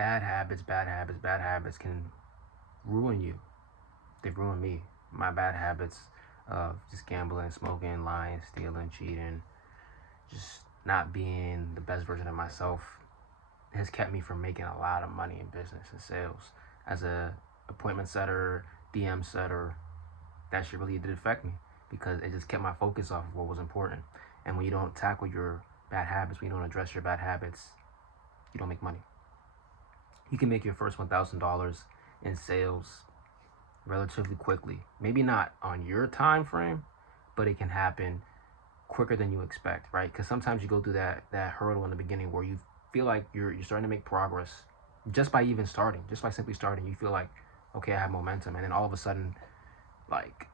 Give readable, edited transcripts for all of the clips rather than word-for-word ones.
bad habits can ruin you. They've ruined me. My bad habits of just gambling, smoking, lying, stealing, cheating, just not being the best version of myself has kept me from making a lot of money in business and sales. As a appointment setter, DM setter, that shit really did affect me because it just kept my focus off of what was important. And when you don't tackle your bad habits, when you don't address your bad habits, you don't make money. You can make your first $1,000 in sales relatively quickly. Maybe not on your time frame, but it can happen quicker than you expect, right? Because sometimes you go through that hurdle in the beginning where you feel like you're starting to make progress just by even starting, just by simply starting. You feel like, okay, I have momentum, and then all of a sudden, like,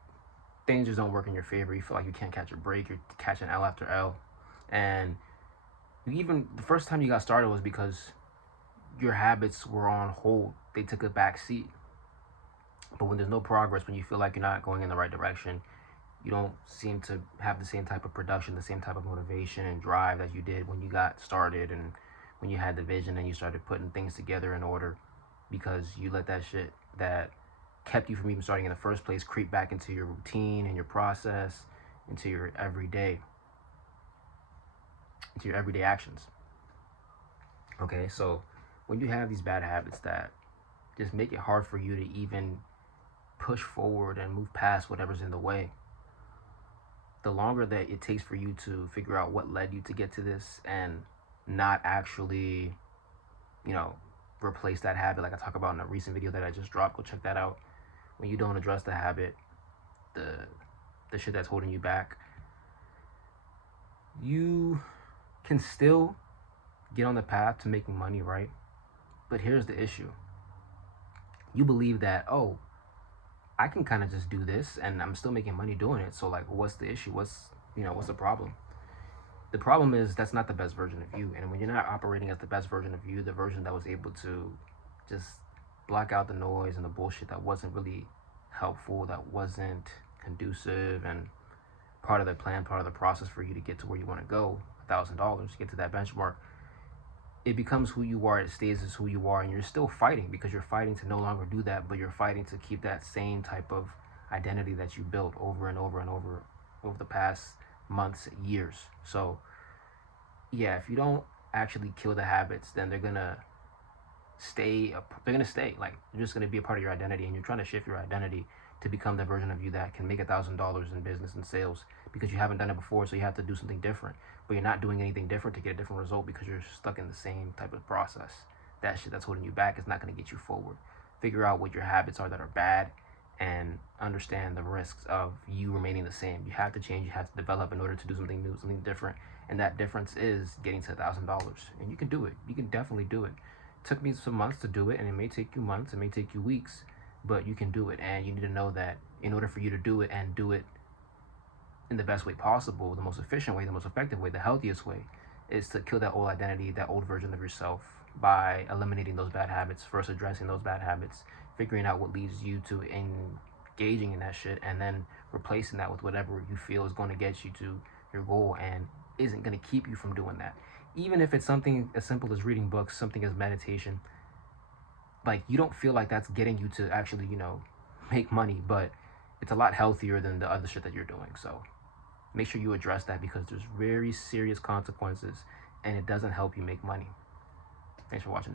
things just don't work in your favor. You feel like you can't catch a break. You're catching L after L, and even the first time you got started was because your habits were on hold. They took a back seat. But when there's no progress, when you feel like you're not going in the right direction, you don't seem to have the same type of production, the same type of motivation and drive that you did when you got started and when you had the vision and you started putting things together in order, because you let that shit that kept you from even starting in the first place creep back into your routine and your process, into your everyday actions. Okay, so when you have these bad habits that just make it hard for you to even push forward and move past whatever's in the way, the longer that it takes for you to figure out what led you to get to this and not actually, you know, replace that habit, like I talk about in a recent video that I just dropped, go check that out. When you don't address the habit, the shit that's holding you back, you can still get on the path to making money, right? But here's the issue. You believe that, oh, I can kind of just do this and I'm still making money doing it. So like, what's the issue? What's the problem? The problem is that's not the best version of you. And when you're not operating as the best version of you, the version that was able to just block out the noise and the bullshit that wasn't really helpful, that wasn't conducive and part of the plan, part of the process for you to get to where you want to go, $1,000, get to that benchmark, it becomes who you are. It stays as who you are, and you're still fighting because you're fighting to no longer do that, but you're fighting to keep that same type of identity that you built over and over and over the past months, years. So yeah, if you don't actually kill the habits, then they're gonna stay. Like, they're just gonna be a part of your identity, and you're trying to shift your identity to become the version of you that can make $1,000 in business and sales because you haven't done it before, so you have to do something different. But you're not doing anything different to get a different result because you're stuck in the same type of process. That shit that's holding you back is not going to get you forward. Figure out what your habits are that are bad and understand the risks of you remaining the same. You have to change, you have to develop in order to do something new, something different. And that difference is getting to $1,000. And you can do it. You can definitely do it. It took me some months to do it, and it may take you months, it may take you weeks, but you can do it. And you need to know that in order for you to do it and do it in the best way possible, the most efficient way, the most effective way, the healthiest way, is to kill that old identity, that old version of yourself, by eliminating those bad habits, first addressing those bad habits, figuring out what leads you to engaging in that shit, and then replacing that with whatever you feel is going to get you to your goal and isn't going to keep you from doing that. Even if it's something as simple as reading books, something as meditation, like, you don't feel like that's getting you to actually, make money, but it's a lot healthier than the other shit that you're doing. So make sure you address that because there's very serious consequences and it doesn't help you make money. Thanks for watching this.